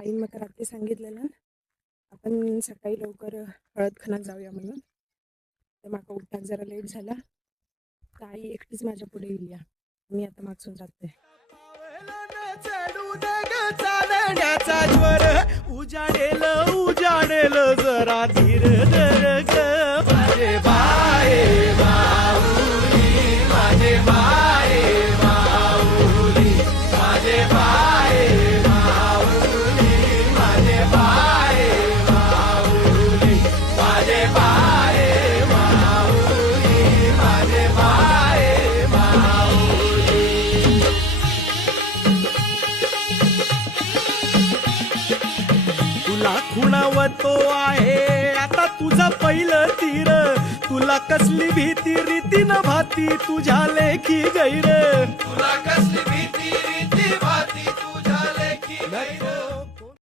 आईन मग रात्री सांगितलेलं आपण सकाळी लवकर हळद खाण्यात जाऊया म्हणून. तर माका उठाक जरा लेट झाला तर आई एकटीच माझ्या पुढे येईल. मी आता मागसून जाते. चालण्याचा ज्वर उजाडेल उजाडेल जरा धीर धर ग माझे बाये माऊली माझे बाये माऊली माझे बाये माऊली माझे बाये माऊली माझे बाये माऊली माझे बाये माऊली. तुला खुणावतो आहे आता तुझं पहिलं तीर, तुला कसली भीती रीतीनं भाती तुझ्या लेखी गैर, तुला कसली भीती रीती